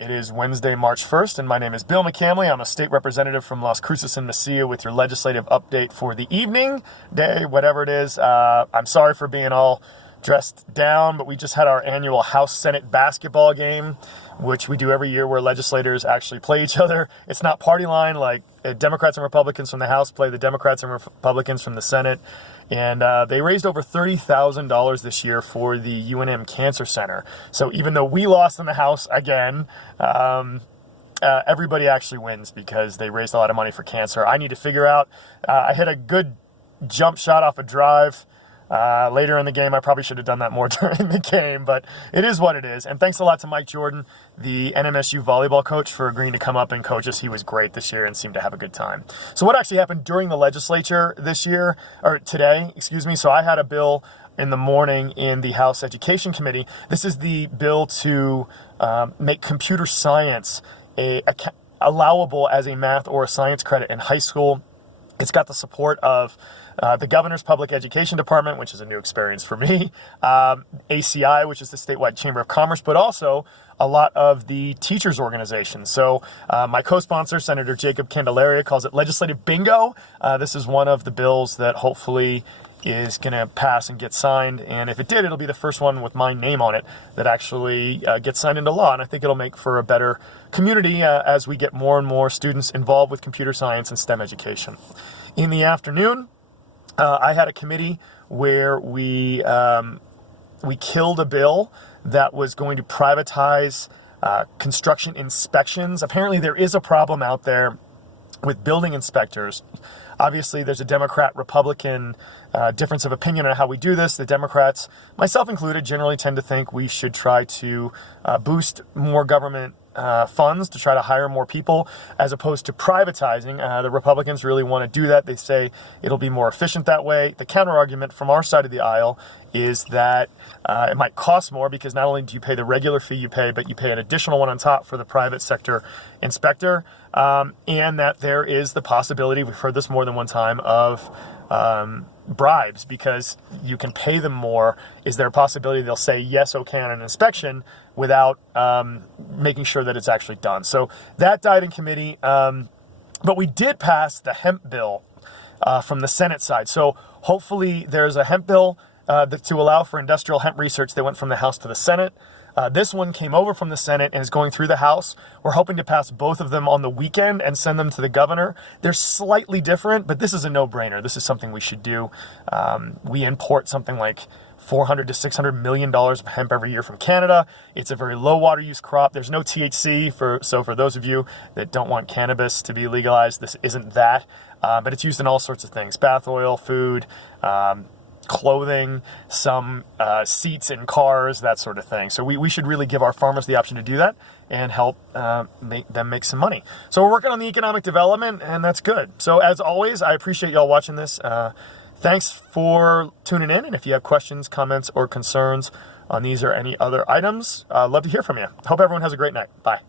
It is Wednesday, March 1st, and my name is Bill McCamley. I'm a state representative from Las Cruces and Mesilla with your legislative update for the evening, day, whatever it is. I'm sorry for being all dressed down, but we just had our annual House-Senate basketball game, which we do every year where legislators actually play each other. It's not party line like Democrats and Republicans from the House play the Democrats and Republicans from the Senate. And they raised over $30,000 this year for the UNM Cancer Center. So even though we lost in the House again, everybody actually wins because they raised a lot of money for cancer. I need to figure out, I hit a good jump shot off a drive. Later in the game, I probably should have done that more during the game, but it is what it is. And thanks a lot to Mike Jordan, the NMSU volleyball coach, for agreeing to come up and coach us. He was great this year and seemed to have a good time. So what actually happened during the legislature this year, or today, excuse me, so I had a bill in the morning in the House Education Committee. This is the bill to make computer science allowable as a math or a science credit in high school. It's got the support of the Governor's Public Education Department, which is a new experience for me, ACI, which is the statewide Chamber of Commerce, but also a lot of the teachers' organizations. So my co-sponsor, Senator Jacob Candelaria, calls it legislative bingo. This is one of the bills that hopefully is going to pass and get signed. And if it did, it'll be the first one with my name on it that actually gets signed into law. And I think it'll make for a better community as we get more and more students involved with computer science and STEM education. In the afternoon, I had a committee where we killed a bill that was going to privatize construction inspections. Apparently there is a problem out there with building inspectors. Obviously, there's a Democrat-Republican difference of opinion on how we do this. The Democrats, myself included, generally tend to think we should try to boost more government funds to try to hire more people as opposed to privatizing. The Republicans really want to do that. They say it'll be more efficient that way. The counter-argument from our side of the aisle is that it might cost more because not only do you pay the regular fee you pay, but you pay an additional one on top for the private sector inspector, and that there is the possibility, we've heard this more than one time, of bribes because you can pay them more. Is there a possibility they'll say yes, okay on an inspection without making sure that it's actually done? So that died in committee, but we did pass the hemp bill from the Senate side. So hopefully there's a hemp bill to allow for industrial hemp research that went from the House to the Senate. This one came over from the Senate and is going through the House. We're hoping to pass both of them on the weekend and send them to the governor. They're slightly different, but this is a no-brainer. This is something we should do. We import something like $400 to $600 million of hemp every year from Canada. It's a very low water use crop. There's no THC, so for those of you that don't want cannabis to be legalized, this isn't that. But it's used in all sorts of things: bath oil, food, clothing, some seats in cars, that sort of thing. So we should really give our farmers the option to do that and help make them make some money. So we're working on the economic development, and that's good. So as always, I appreciate y'all watching this. Thanks for tuning in, and if you have questions, comments, or concerns on these or any other items, I'd love to hear from you. Hope everyone has a great night. Bye.